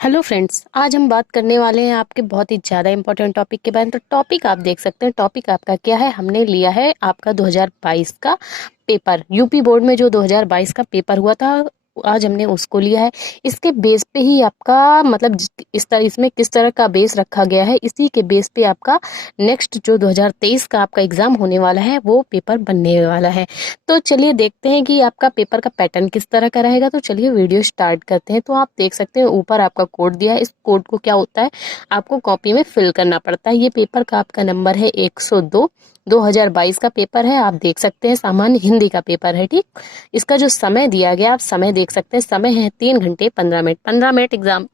Hello friends, आज हम बात करने वाले हैं आपके बहुत ही ज़्यादा इंपॉर्टेंट टॉपिक के बारे में। तो टॉपिक आप देख सकते हैं, टॉपिक आपका क्या है। हमने लिया है आपका 2022 का पेपर, यूपी बोर्ड में जो 2022 का पेपर हुआ था, आज हमने उसको लिया है। इसके बेस पे ही आपका मतलब इस तरह इसमें किस तरह का बेस रखा गया है, इसी के बेस पे आपका नेक्स्ट जो 2023 का आपका एग्ज़ाम होने वाला है वो पेपर बनने वाला है। तो चलिए देखते हैं कि आपका पेपर का पैटर्न किस तरह का रहेगा। तो चलिए वीडियो स्टार्ट करते हैं। तो आप देख सकते हैं ऊपर आपका कोड दिया है। इस कोड को क्या होता है, आपको कॉपी में फिल करना पड़ता है। ये पेपर का आपका नंबर है 102, 2022 का पेपर है। आप देख सकते हैं सामान्य हिंदी का पेपर है, ठीक। इसका जो समय दिया गया, आप समय देख सकते हैं, समय है 3 घंटे 15 मिनट। 15 मिनट एग्जाम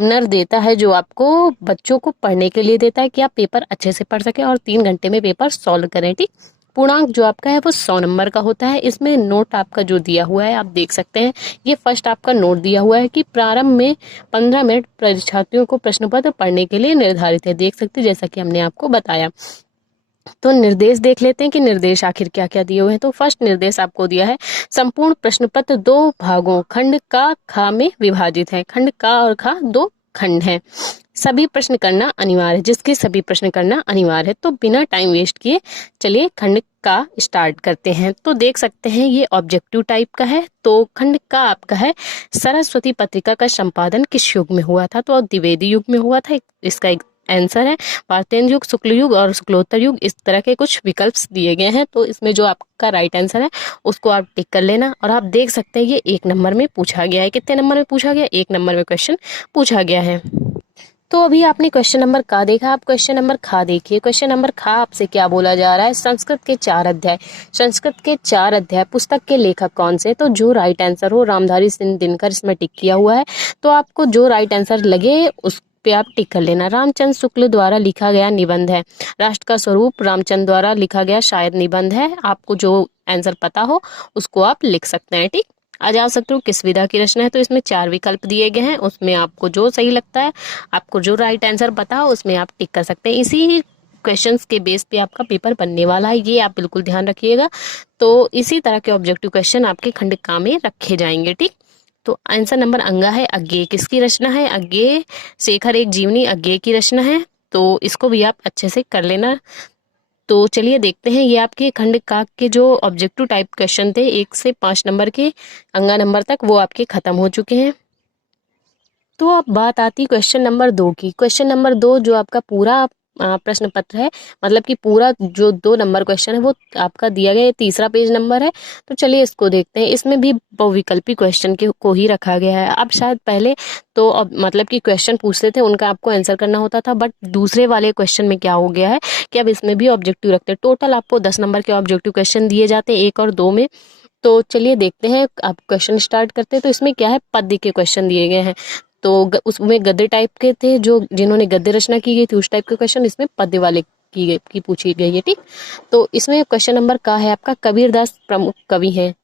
नर देता है, जो आपको बच्चों को पढ़ने के लिए देता है कि आप पेपर अच्छे से पढ़ सकें और 3 घंटे में पेपर सॉल्व करें, ठीक। पूर्णांक जो आपका है वो 100 नंबर का होता है। इसमें नोट आपका जो दिया हुआ है आप देख सकते हैं, ये फर्स्ट आपका नोट दिया हुआ है कि प्रारंभ में 15 मिनट परीक्षार्थियों को प्रश्न पत्र पढ़ने के लिए निर्धारित है। देख सकते हैं जैसा कि हमने आपको बताया। तो निर्देश देख लेते हैं कि निर्देश आखिर क्या क्या दिए हुए हैं। तो फर्स्ट निर्देश आपको दिया है, संपूर्ण प्रश्न पत्र 2 भागों खंड का खा में विभाजित है। खंड का और खा 2 खंड है। सभी प्रश्न करना अनिवार्य है, जिसके सभी प्रश्न करना अनिवार्य है। तो बिना टाइम वेस्ट किए चलिए खंड का स्टार्ट करते हैं। तो देख सकते हैं ये ऑब्जेक्टिव टाइप का है। तो खंड का आपका है, सरस्वती पत्रिका का संपादन किस युग में हुआ था। तो द्विवेदी युग में हुआ था। इसका एक आंसर है भारतेंदु युग, शुक्ल युग और शुक्लोत्तर युग। इस तरह के कुछ विकल्प दिए गए हैं। तो इसमें जो आपका राइट आंसर है उसको आप टिक कर लेना। और आप देख सकते हैं ये 1 नंबर में पूछा गया है। कितने नंबर में पूछा गया? 1 नंबर में क्वेश्चन पूछा गया है। तो अभी आपने क्वेश्चन नंबर का देखा, आप क्वेश्चन नंबर खा देखिए। क्वेश्चन नंबर खा आपसे क्या बोला जा रहा है, संस्कृत के 4 अध्याय। संस्कृत के 4 अध्याय पुस्तक के लेखक कौन से? तो जो राइट आंसर हो, रामधारी सिंह दिनकर इसमें टिक किया हुआ है। तो आपको जो राइट आंसर लगे उस पे आप टिक कर लेना। रामचंद्र शुक्ल द्वारा लिखा गया निबंध है। राष्ट्र का स्वरूप रामचंद्र द्वारा लिखा गया शायद निबंध है। आपको जो आंसर पता हो उसको आप लिख सकते हैं, ठीक। आ जा सकते हो किस विधा की रचना है। तो इसमें 4 विकल्प दिए गए हैं, उसमें आपको जो सही लगता है, आपको जो राइट आंसर पता हो उसमें आप टिक कर सकते हैं। इसी क्वेश्चंस के बेस पे आपका पेपर बनने वाला है, ये आप बिल्कुल ध्यान रखिएगा। तो इसी तरह के ऑब्जेक्टिव क्वेश्चन आपके खंड का में रखे जाएंगे, ठीक। तो आंसर नंबर अंगा है। अज्ञेय किसकी रचना है? अज्ञेय शेखर एक जीवनी अज्ञेय की रचना है। तो इसको भी आप अच्छे से कर लेना। तो चलिए देखते हैं, ये आपके खंड का के जो ऑब्जेक्टिव टाइप क्वेश्चन थे 1 से 5 नंबर के अंगा नंबर तक, वो आपके खत्म हो चुके हैं। तो अब बात आती क्वेश्चन नंबर 2 की। क्वेश्चन नंबर 2 जो आपका पूरा प्रश्न पत्र है, मतलब कि पूरा जो 2 नंबर क्वेश्चन है वो आपका दिया गया है, तीसरा पेज नंबर है। तो चलिए इसको देखते हैं। इसमें भी बहुविकल्पी क्वेश्चन के को ही रखा गया है। अब शायद पहले तो अब मतलब कि क्वेश्चन पूछते थे उनका आपको आंसर करना होता था, बट दूसरे वाले क्वेश्चन में क्या हो गया है कि अब इसमें भी ऑब्जेक्टिव रखते हैं। टोटल आपको 10 नंबर के ऑब्जेक्टिव क्वेश्चन दिए जाते हैं 1 और 2 में। तो चलिए देखते हैं, आप क्वेश्चन स्टार्ट करते हैं। तो इसमें क्या है, पद्य के क्वेश्चन दिए गए हैं। तो उसमें गद्य टाइप के थे, जो जिन्होंने गद्य रचना की गई थी उस टाइप के क्वेश्चन इसमें पद्य वाले की पूछी गई है, ठीक। तो इसमें क्वेश्चन नंबर का है आपका, कबीरदास प्रमुख कवि हैं।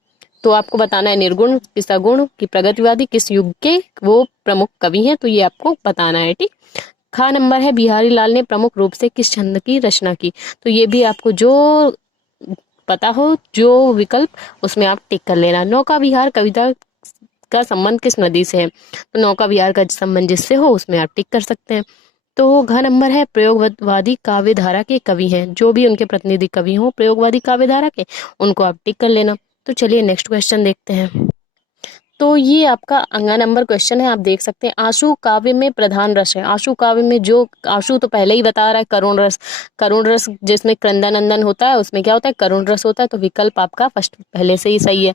तो आपको बताना है निर्गुण कि सगुण कि प्रगतिवादी, किस युग के वो प्रमुख कवि हैं। तो ये आपको बताना है, ठीक। खा नंबर है, बिहारी लाल ने प्रमुख रूप से किस छंद की रचना की। तो ये भी आपको जो पता हो, जो विकल्प उसमें आप टिक कर लेना। नौका विहार कविता का संबंध किस नदी से है। तो नौका विहार का संबंध जिससे हो उसमें आप टिक कर सकते हैं। तो घ नंबर है, प्रयोगवादी काव्य धारा के कवि हैं। जो भी उनके प्रतिनिधि कवि हों प्रयोगवादी काव्य धारा के, उनको आप टिक कर लेना। तो चलिए नेक्स्ट क्वेश्चन देखते हैं। तो ये आपका अंगा नंबर क्वेश्चन है। आप देख सकते हैं आशु काव्य में प्रधान रस है। आशु काव्य में जो आशु तो पहले ही बता रहा है करुण रस। करुण रस जिसमें क्रंदनंदन होता है उसमें क्या होता है, करुण रस होता है। तो विकल्प आपका फर्स्ट पहले से ही सही है,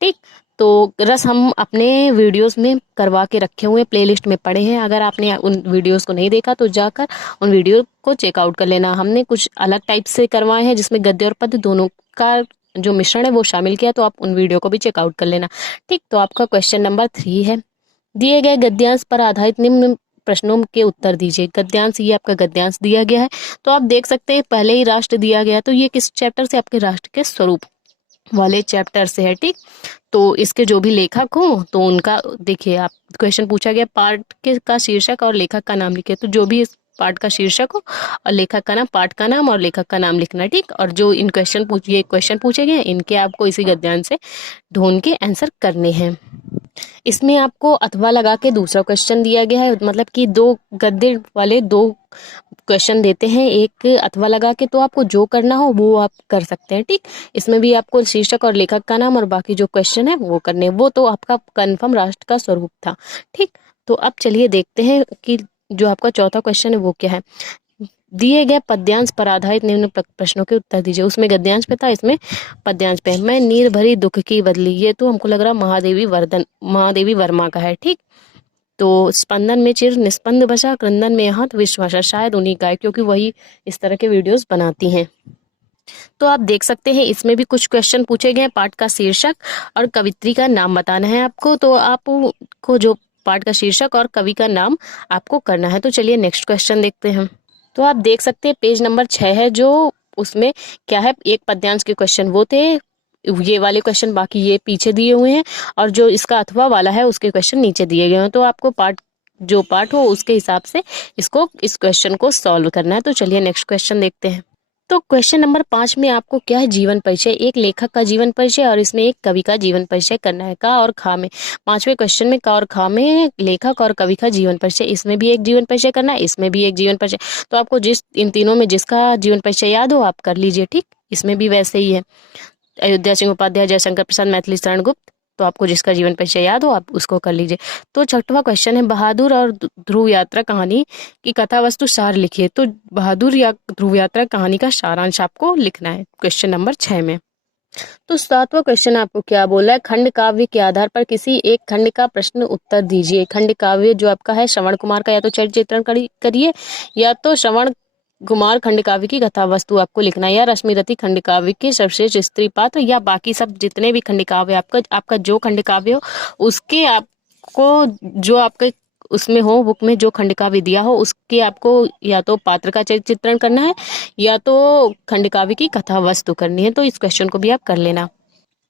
ठीक। तो रस हम अपने वीडियोस में करवा के रखे हुए प्लेलिस्ट में पड़े हैं। अगर आपने उन वीडियोस को नहीं देखा तो जाकर उन वीडियो को चेकआउट कर लेना। हमने कुछ अलग टाइप से करवाए हैं जिसमें गद्य और पद्य दोनों का जो मिश्रण है वो शामिल किया। तो आप उन वीडियो को भी चेकआउट कर लेना, ठीक। तो आपका क्वेश्चन नंबर 3 है, दिए गए गद्यांश पर आधारित निम्न प्रश्नों के उत्तर दीजिए। गद्यांश, ये आपका गद्यांश दिया गया है। तो आप देख सकते हैं पहले ही राष्ट्र दिया गया, तो ये किस चैप्टर से? आपके राष्ट्र के स्वरूप वाले चैप्टर से है, ठीक। तो इसके जो भी लेखक हो तो उनका देखिए, आप क्वेश्चन पूछा गया पाठ के का शीर्षक और लेखक का नाम लिखे। तो जो भी इस पाठ का शीर्षक हो और लेखक का नाम, पाठ का नाम और लेखक का नाम लिखना, ठीक। और जो इन क्वेश्चन पूछे गए इनके आपको इसी गद्यांश से ढूंढ के आंसर करने हैं। इसमें आपको अथवा लगा के दूसरा क्वेश्चन दिया गया है, मतलब कि दो गद्दे वाले दो क्वेश्चन देते हैं एक अथवा लगा के, तो आपको जो करना हो वो आप कर सकते हैं। ठीक, इसमें भी आपको शीर्षक और लेखक का नाम और बाकी जो क्वेश्चन है वो करने, वो तो आपका कन्फर्म राष्ट्र का स्वरूप था। ठीक, तो अब चलिए देखते हैं कि जो आपका चौथा क्वेश्चन है वो क्या है। दिए गए पद्यांश पर आधारित निम्न प्रश्नों के उत्तर दीजिए। उसमें गद्यांश पे था, इसमें पद्यांश पे। मैं नीर भरी दुख की बदली, ये तो हमको लग रहा महादेवी वर्मा का है। ठीक, तो स्पंदन में चिर निस्पंद बचा, क्रंदन में हाथ विश्वासा, शायद उन्हीं का है, क्योंकि वही इस तरह के वीडियोस बनाती हैं। तो आप देख सकते हैं इसमें भी कुछ क्वेश्चन पूछे गए हैं। पाठ का शीर्षक और कवित्री का नाम बताना है आपको, तो आपको जो पाठ का शीर्षक और कवि का नाम आपको करना है। तो चलिए नेक्स्ट क्वेश्चन देखते हैं। तो आप देख सकते हैं पेज नंबर 6 है, जो उसमें क्या है, एक पद्यांश के क्वेश्चन वो थे, ये वाले क्वेश्चन बाकी ये पीछे दिए हुए हैं, और जो इसका अथवा वाला है उसके क्वेश्चन नीचे दिए गए हैं। तो आपको पार्ट हो उसके हिसाब से इस क्वेश्चन को सॉल्व करना है। तो चलिए नेक्स्ट क्वेश्चन देखते हैं। तो क्वेश्चन नंबर 5 में आपको क्या है, जीवन परिचय, एक लेखक का जीवन परिचय और इसमें एक कवि का जीवन परिचय करना है। का और खा में, 5वें क्वेश्चन में का और खा में लेखक और कवि का जीवन परिचय, इसमें भी एक जीवन परिचय करना है, इसमें भी एक जीवन परिचय। तो आपको इन तीनों में जिसका जीवन परिचय याद हो आप कर लीजिए। ठीक, इसमें भी वैसे ही है, अयोध्या सिंह उपाध्याय, जयशंकर प्रसाद, मैथिली शरण गुप्त। तो आपको जिसका जीवन परिचय याद हो आप उसको कर लीजिए। तो छठवां क्वेश्चन है, बहादुर और ध्रुव यात्रा कहानी की कथा वस्तु सार लिखिए। तो बहादुर या ध्रुव यात्रा कहानी का सारांश आपको लिखना है क्वेश्चन नंबर 6 में। तो 7वां क्वेश्चन आपको क्या बोला है, खंड काव्य के आधार पर किसी एक खंड का प्रश्न उत्तर दीजिए। खंड काव्य जो आपका है श्रवण कुमार का, या तो चरित्र चित्रण करिए, या तो श्रवण कुमार खंड काव्य की कथा वस्तु आपको लिखना है, या रश्मिरथी खंड काव्य के सर्वश्रेष्ठ स्त्री पात्र, या बाकी सब जितने भी खंड काव्य आपका जो खंड काव्य हो उसके आपको जो आपके उसमें हो, बुक में जो खंड काव्य दिया हो उसके आपको या तो पात्र का चरित्र चित्रण करना है, या तो खंड काव्य की कथा वस्तु करनी है। तो इस क्वेश्चन को भी आप कर लेना।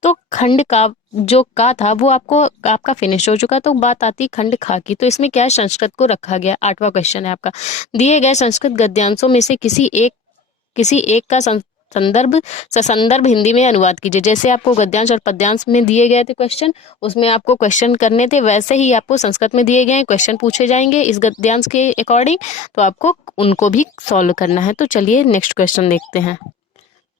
तो खंड का जो का था वो आपका फिनिश हो चुका, तो बात आती खंड खा की। तो इसमें क्या है, संस्कृत को रखा गया। 8वां क्वेश्चन है आपका, दिए गए संस्कृत गद्यांशों में से किसी एक का ससंदर्भ हिंदी में अनुवाद कीजिए। जैसे आपको गद्यांश और पद्यांश में दिए गए थे क्वेश्चन, उसमें आपको क्वेश्चन करने थे, वैसे ही आपको संस्कृत में दिए गए क्वेश्चन पूछे जाएंगे इस गद्यांश के अकॉर्डिंग, तो आपको उनको भी सॉल्व करना है। तो चलिए नेक्स्ट क्वेश्चन देखते हैं।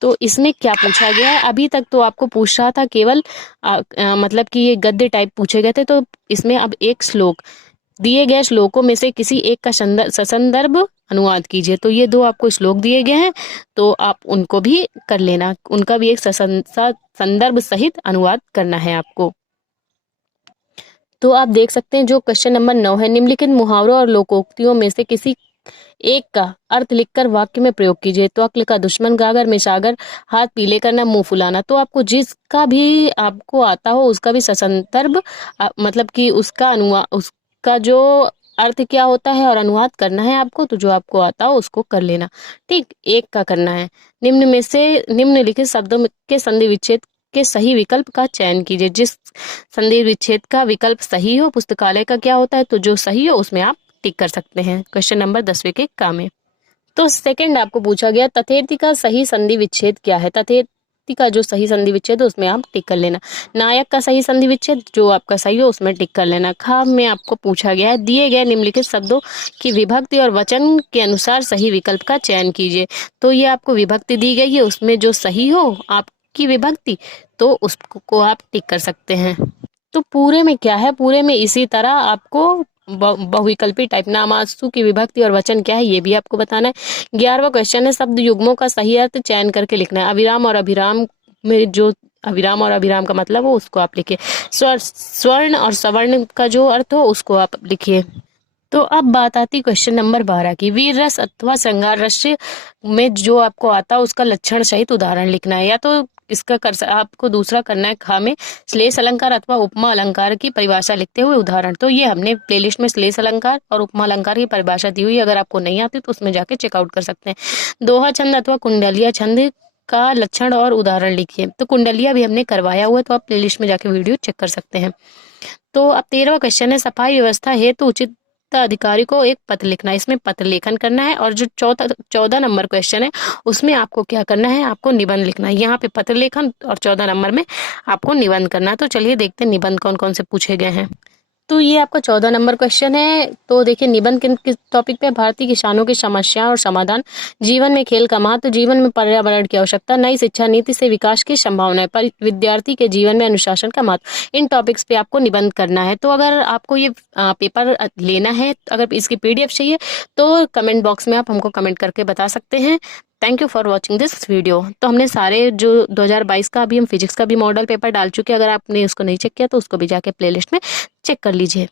तो इसमें क्या पूछा गया है, अभी तक तो आपको पूछ रहा था केवल मतलब कि ये गद्य टाइप पूछे गए थे। तो इसमें अब एक श्लोक, दिए गए श्लोकों में से किसी एक का ससंदर्भ अनुवाद कीजिए। तो ये दो आपको श्लोक दिए गए हैं, तो आप उनको भी कर लेना, उनका भी एक संदर्भ सहित अनुवाद करना है आपको। तो आप देख सकते हैं जो क्वेश्चन नंबर 9 है, निम्नलिखित मुहावरों और लोकोक्तियों में से किसी एक का अर्थ लिखकर वाक्य में प्रयोग कीजिए। तो अक्ल का दुश्मन गागर में सागर, हाथ पीले करना मुंह फुलाना। तो आपको जिसका भी आपको आता हो उसका भी ससंदर्भ मतलब कि उसका अनुवाद, उसका जो अर्थ क्या होता है और अनुवाद करना है आपको। तो जो आपको आता हो उसको कर लेना। ठीक, एक का करना है, निम्न में से निम्नलिखित शब्दों के संधि विच्छेद के सही विकल्प का चयन कीजिए। जिस संधि विच्छेद का विकल्प सही हो, पुस्तकालय का क्या होता है, तो जो सही हो उसमें आप टिक कर सकते हैं। क्वेश्चन नंबर 10वें के का में। तो सेकंड आपको पूछा गया तथेति का सही संधि विच्छेद क्या है। तथेति का जो सही संधि विच्छेद है उसमें आप टिक कर लेना। नायक का सही संधि विच्छेद जो आपका सही हो उसमें टिक कर लेना। खा में आपको पूछा गया है दिए गए निम्नलिखित शब्दों की विभक्ति और वचन के अनुसार सही विकल्प का चयन कीजिए। तो ये आपको विभक्ति दी गई है, उसमें जो सही हो आपकी विभक्ति तो उसको आप टिक कर सकते हैं। तो पूरे में क्या है, पूरे में इसी तरह आपको बहुविकल्पी टाइप नामांशों की विभक्ति और वचन क्या है ये भी आपको बताना है। 11वां क्वेश्चन है शब्द युग्मों का सही अर्थ चयन करके लिखना है। अविराम और अभिराम में जो अविराम और अभिराम का मतलब हो उसको आप लिखिए। स्वर्ण और सवर्ण का जो अर्थ हो उसको आप लिखिए। तो अब बात आती क्वेश्चन नंबर 12 की, वीर रस अथवा श्रृंगार रस में जो आपको आता है उसका लक्षण सहित उदाहरण लिखना है। या तो इसका आपको दूसरा करना है खा में श्लेष अलंकार अथवा उपमा अलंकार की परिभाषा लिखते हुए उदाहरण। तो ये हमने प्लेलिस्ट में श्लेष अलंकार और उपमा अलंकार की परिभाषा दी हुई है, अगर आपको नहीं आती तो उसमें जाके चेकआउट कर सकते हैं। दोहा छंद अथवा कुंडलिया छंद का लक्षण और उदाहरण लिखिए। तो कुंडलिया भी हमने करवाया हुआ है, तो आप प्लेलिस्ट में जाके वीडियो चेक कर सकते हैं। तो अब 13वां क्वेश्चन है सफाई व्यवस्था हेतु उचित अधिकारी को एक पत्र लिखना है। इसमें पत्र लेखन करना है और जो 14 नंबर क्वेश्चन है उसमें आपको क्या करना है, आपको निबंध लिखना है। यहाँ पे पत्र लेखन और 14 नंबर में आपको निबंध करना है। तो चलिए देखते हैं निबंध कौन कौन से पूछे गए हैं। तो ये आपका 14 नंबर क्वेश्चन है। तो देखिए निबंध किस टॉपिक पे, भारतीय किसानों की समस्या और समाधान, जीवन में खेल का महत्व, जीवन में पर्यावरण की आवश्यकता, नई शिक्षा नीति से विकास की संभावनाएं, पर विद्यार्थी के जीवन में अनुशासन का महत्व। इन टॉपिक्स पे आपको निबंध करना है। तो अगर आपको ये पेपर लेना है, अगर इसकी पीडीएफ चाहिए तो कमेंट बॉक्स में आप हमको कमेंट करके बता सकते हैं। Thank you for watching this video. तो हमने सारे जो 2022 का अभी हम फिजिक्स का भी मॉडल पेपर डाल चुके हैं। अगर आपने उसको नहीं चेक किया तो उसको भी जाके प्लेलिस्ट में चेक कर लीजिए।